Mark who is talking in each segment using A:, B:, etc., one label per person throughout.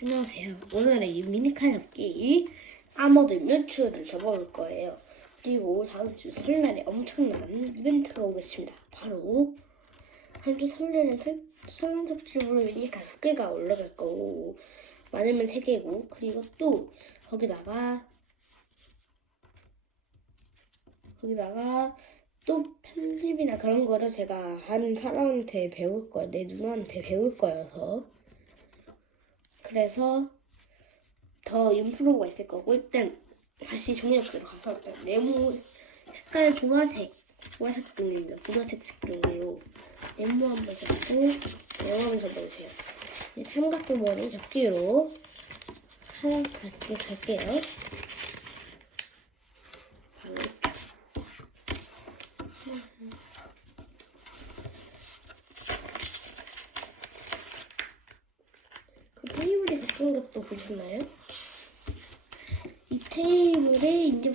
A: 안녕하세요. 오늘의 이 미니카 접기 아머드 뮤츠를 접어볼 거예요. 그리고 다음 주 설날에 엄청난 이벤트가 오겠습니다. 바로 다음 주 설날엔 설, 설날 접지로 미니카 두 개가 올라갈 거고 많으면 세 개고 그리고 또 거기다가 거기다가 또 편집이나 그런 거를 제가 한 사람한테 배울 거예요. 내 누나한테 배울 거여서. 그래서 더 인프로가 있을 거고 일단 다시 종이접기로 가서 네모 색깔 보라색 보라색 종이입니다. 보라색 종이로 네모 한번 잡고 네모 한번 잡아주세요. 이 삼각구머리 접기로 하나 갈게 갈게요. 바로 그 테이블에 바꾼 것도 보셨나요? 이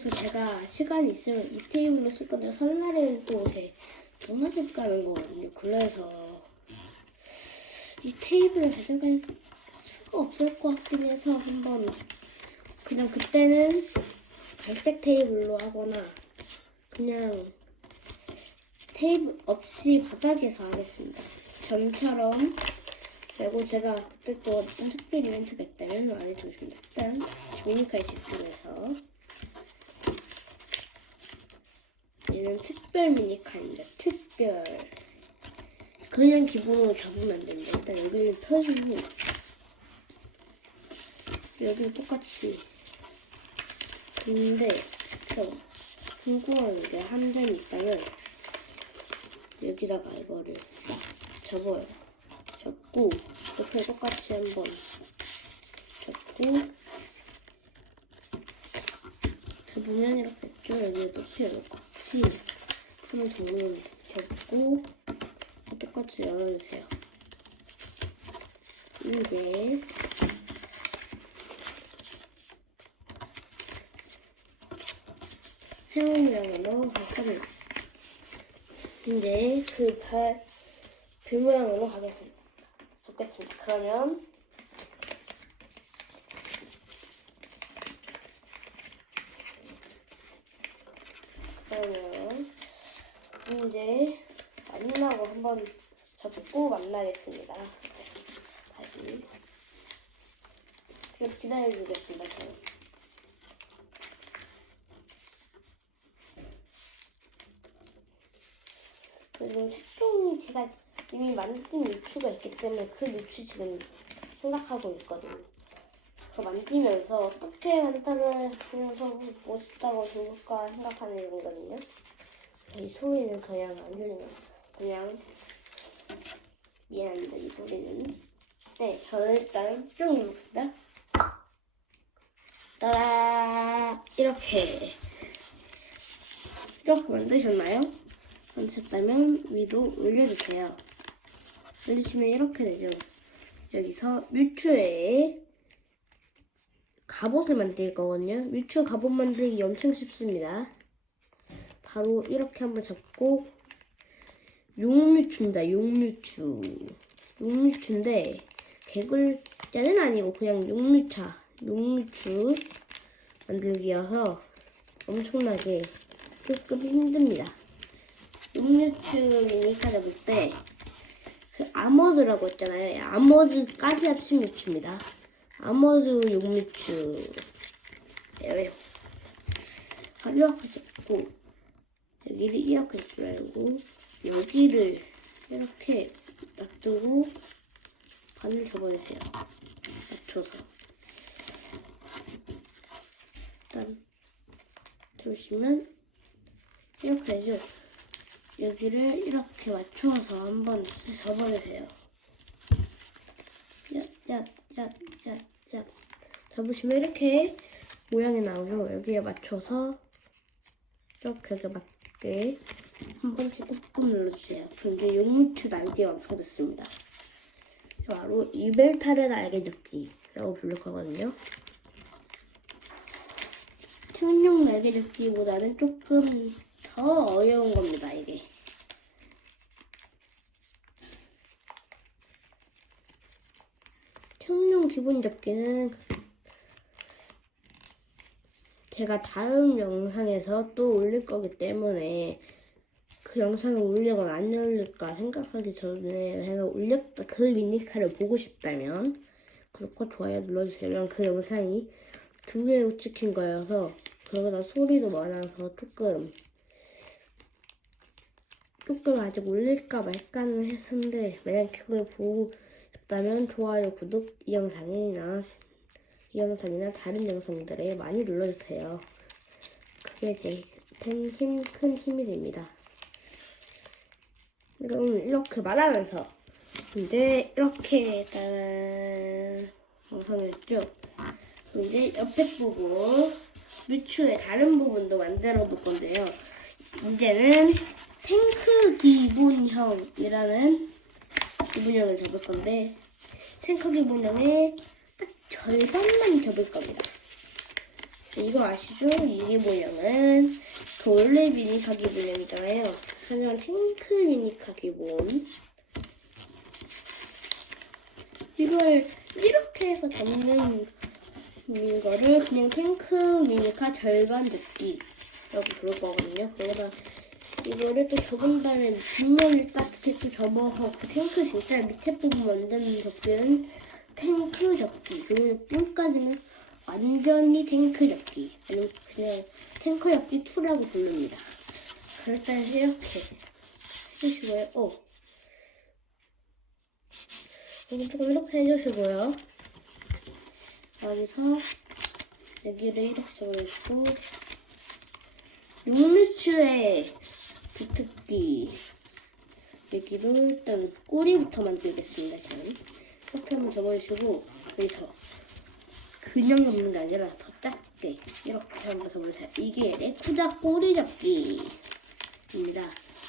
A: 이제부터 제가 시간이 있으면 이 테이블로 쓸 건데 설날에는 또제 동화집 가는 거거든요. 그래서 이 테이블을 가져갈 수가 없을 것 같긴 해서 한번 그냥 그때는 갈색 테이블로 하거나 그냥 테이블 없이 바닥에서 하겠습니다. 전처럼 그리고 제가 그때 또 어떤 특별 이벤트가 있다면 말해주겠습니다. 일단 미니카에 집중해서 얘는 특별 미니카입니다. 특별 그냥 기본으로 접으면 안 됩니다. 일단 여기를 펴주고 여기 똑같이 근데 좀 궁금한 게 한 점이 있다면 여기다가 이거를 접어요. 접고 옆에 똑같이 한번 접고 접으면 이렇게 있죠. 여기에 똑같 이 한번 접으면 접고 똑같이 열어주세요. 이제 세모모양으로 바꿔줍니다. 이제 그 발, bil 모양으로 가겠습니다. 좋겠습니다. 그러면 그러면 이제 만나고 한번 접고 만나겠습니다. 다시 기- 기다려주겠습니다. 저는. 그리고 색종이 제가 이미 만든 유추가 있기 때문에 그 유추 지금 생각하고 있거든요. 그 만들면서 어떻게 만들어서 멋있다고 좋을까 생각하는 거거든요. 이 소리는 그냥 안 들리면 그냥 미안합니다. 이 소리는. 네, 저는 일단 쭉 눌러봅니다. 따라 이렇게 이렇게 만드셨나요? 만드셨다면 위로 올려주세요. 올리시면 이렇게 되죠. 여기서 뮤추에 갑옷을 만들 거거든요. 뮤추 갑옷 만들기 엄청 쉽습니다. 바로 이렇게 한번 잡고 용뮤추입니다. 용뮤추. 용뮤추인데 개굴자는 아니고 그냥 용뮤차. 용뮤추 만들기여서 엄청나게 조금 힘듭니다. 용뮤추 미니카 잡을 때 그 아머드라고 했잖아요. 아머드까지 합친 뮤추입니다. 아머드 용뮤추. 예요. 이렇게 잡고 여기를 이렇게 잡고 여기를 이렇게 놔두고 반을 접어주세요. 맞춰서. 일단 보시면 이렇게 되죠. 여기를 이렇게 맞춰서 한번 접어주세요. 야, 야. 접으시면 이렇게 모양이 나오죠. 여기에 맞춰서 이렇게 여기 맞게 한 번씩 꾹꾹 눌러주세요. 그럼 이제 용무추 날개 완성됐습니다. 바로 이벨타르 날개 접기라고 부를 거거든요. 천룡 날개 접기보다는 조금 더 어려운 겁니다, 이게. 청룡 기본 접기는 제가 다음 영상에서 또 올릴 거기 때문에 그 영상을 올리거나 안 올릴까 생각하기 전에 제가 올렸다 그 미니카를 보고 싶다면 구독과 좋아요 눌러주세요. 그 영상이 두 개로 찍힌 거여서 그러다 소리도 많아서 조금 조금 아직 올릴까 말까는 했었는데 만약 그걸 보고 싶다면 좋아요, 구독 이 영상이나 이 영상이나 다른 영상들에 많이 눌러주세요. 그게 제힘큰 힘이 됩니다. 그럼 이렇게 말하면서 이제 이렇게 딱 영상을. 그럼 이제 옆에 부분 뮤추의 다른 부분도 만들어 볼 건데요. 이제는 탱크 기본형이라는 기본형을 접을 건데 탱크 기본형의 딱 절반만 접을 겁니다. 이거 아시죠? 이 기본형은 그 원래 미니카 기본형이잖아요. 하지만 탱크 미니카 기본 이걸 이렇게 해서 접는 이거를 그냥 탱크 미니카 절반 접기라고 부를 거거든요. 그러다 이거를 또 접은 다음에 뒷면을 딱 이렇게 접어서 그 탱크 진짜 밑에 부분 만드는 접기는 탱크 접기. 그리고 뿔까지는 완전히 탱크 접기. 아니면 그냥 탱크 접기 2라고 부릅니다. 그럴 때 이렇게 해주시고요. 어. 여기 조금 이렇게 해주시고요. 여기서 여기를 이렇게 잡아주고 용류추의 주특기 여기도 일단 꼬리부터 만들겠습니다. 저는 이렇게 한번 접어주시고 여기서 그냥 접는 게 아니라 더 작게 이렇게 한번 접어주세요. 이게 레쿠자 꼬리 접기입니다.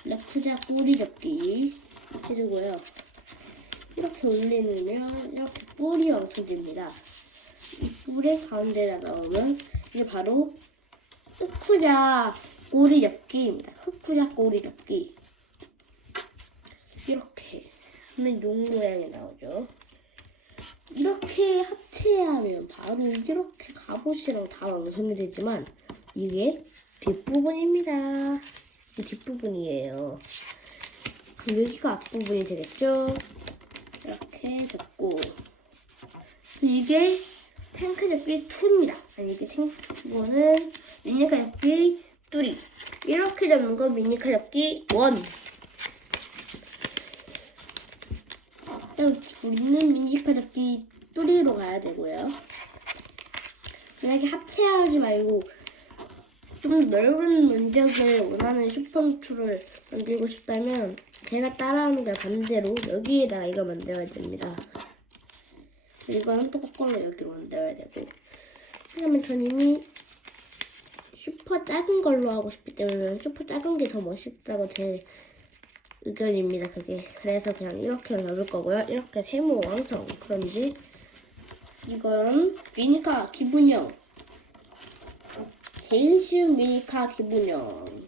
A: 레쿠자 꼬리 접기 해주고요. 이렇게 올리면 이렇게 뿔이 완성됩니다. 이 뿔의 가운데다 넣으면 이게 바로 흑쿠자 꼬리 접기입니다. 흑쿠자 꼬리 접기. 이렇게 하면 용 모양이 나오죠. 이렇게 합체하면 바로 이렇게 갑옷이랑 다 완성이 되지만 이게 뒷부분입니다. 이 뒷부분이에요. 여기가 앞부분이 되겠죠? 이렇게 접고 이게 탱크 접기 2입니다. 아니 이게 탱크 이거는 미니카 뚜리 건 미니카 접기 1 일단 우리는 미니카 접기 뚜리로 가야 되고요. 만약에 합체하지 말고 좀더 넓은 면적을 원하는 슈퍼미추를 만들고 싶다면 제가 따라하는 걸 반대로 여기에다가 이거 만들어야 됩니다. 이거는 또 거꾸로 여기로 만들어야 되고 왜냐면 전 이미 슈퍼 작은 걸로 하고 싶기 때문에 슈퍼 작은 게 더 멋있다고 제 의견입니다. 그게 그래서 그냥 이렇게 넣을 거고요. 이렇게 세모 완성. 그런지 이건 미니카 기분형 쉬운 미니카 기분형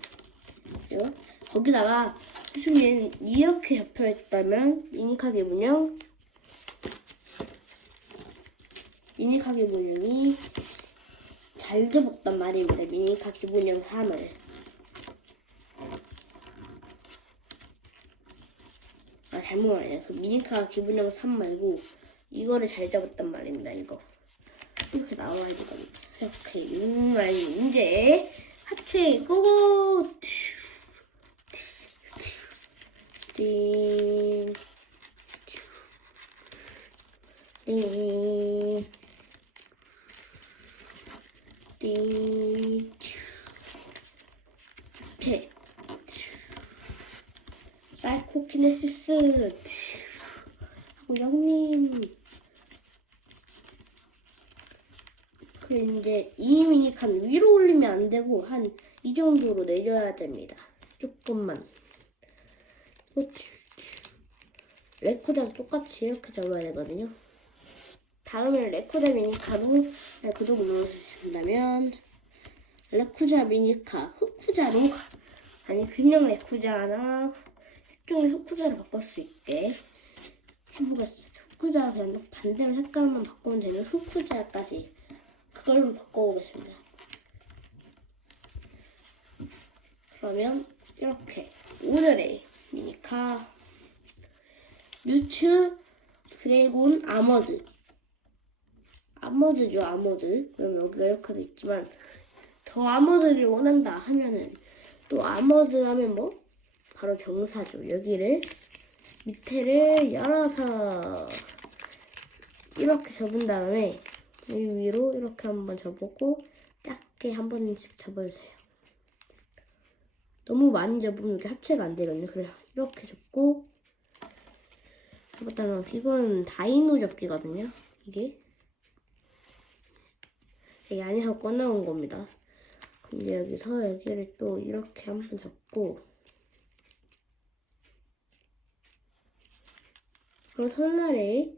A: 그죠? 거기다가 수중에는 이렇게 잡혀있다면 미니카 기분형 미니카 기분형이 잘 접었단 말입니다. 미니카 기분형 3을 아 잘못. 그 미니카 기분형 3 말고 이거를 잘 잡았단 말입니다. 이거 이렇게 나와야 되거든요. 이렇게 음, 이제 하체 튜, 띵, 튜, 띵, 띵, 튜, 하체 사이코키네시스. 하고 형님. 그래 이제 이 미니칸 위로 올리면 안 되고 한 이 정도로 내려야 됩니다. 조금만. 레코드랑 똑같이 이렇게 잡아야 되거든요 다음에 레쿠자 미니카로 구독을 눌러주신다면 레쿠자 미니카 흑쿠자로 아니 그냥 레쿠자나 핵종의 흑쿠자로 바꿀 수 있게 해보겠습니다. 후쿠자 그냥 반대로 색깔만 바꾸면 되는 후쿠자까지 그걸로 바꿔보겠습니다. 그러면 이렇게 오늘의 미니카 뮤츠 드래곤 아머드 아머드죠 아머드. 그럼 여기가 이렇게 돼 있지만 더 아머드를 원한다 하면은 또 아머드 하면 뭐? 바로 병사죠. 여기를 밑에를 열어서 이렇게 접은 다음에 이 위로 이렇게 한번 접고 작게 한 번씩 접어주세요. 너무 많이 접으면 이게 합체가 안 되거든요. 그래서 이렇게 접고 접었다면 이건 다이노 접기거든요. 이게 이게 안에서 꺼내온 겁니다. 근데 여기서 여기를 또 이렇게 한번 접고 그럼 설날에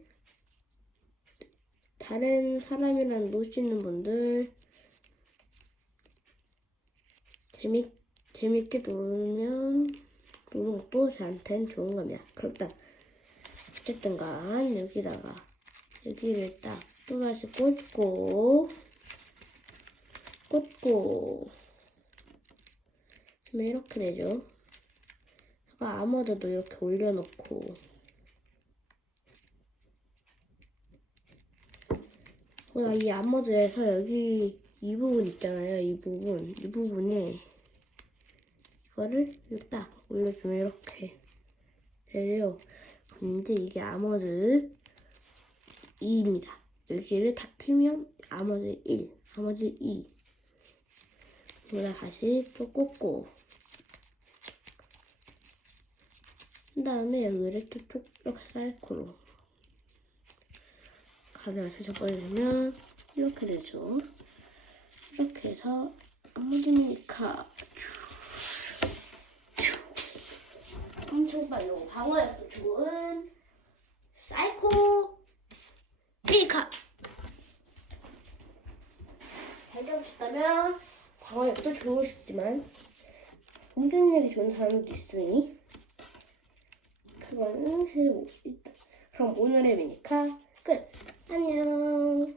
A: 다른 사람이랑 노시는 분들 재밌 재밌게 놀면 노는 것도 저한테는 좋은 겁니다. 그럼 딱 어쨌든 간 여기다가 여기를 딱 또다시 꽂고 꽂고 그러면 이렇게 되죠. 아머드도 이렇게 올려놓고 그이 아머드에서 여기 이 부분 있잖아요. 이 부분 이 부분에 이거를 딱 올려주면 이렇게 되죠. 근데 이게 아머드 2입니다. 여기를 다 피면 아머드 1, 아머드 2 여기다 다시 또 꽂고. 그 다음에 여기를 쭉쭉 이렇게 사이코로 가져와서 접어주면 이렇게 되죠. 이렇게 해서 아무드미니카 엄청 빨로 방어력도 좋은 사이코 미니카! 잘 잡으셨다면 방어력도 좋으시지만 공격력이 좋은 사람도 있으니 그거는 해보고 있다. 그럼 오늘의 미니카 끝. 안녕.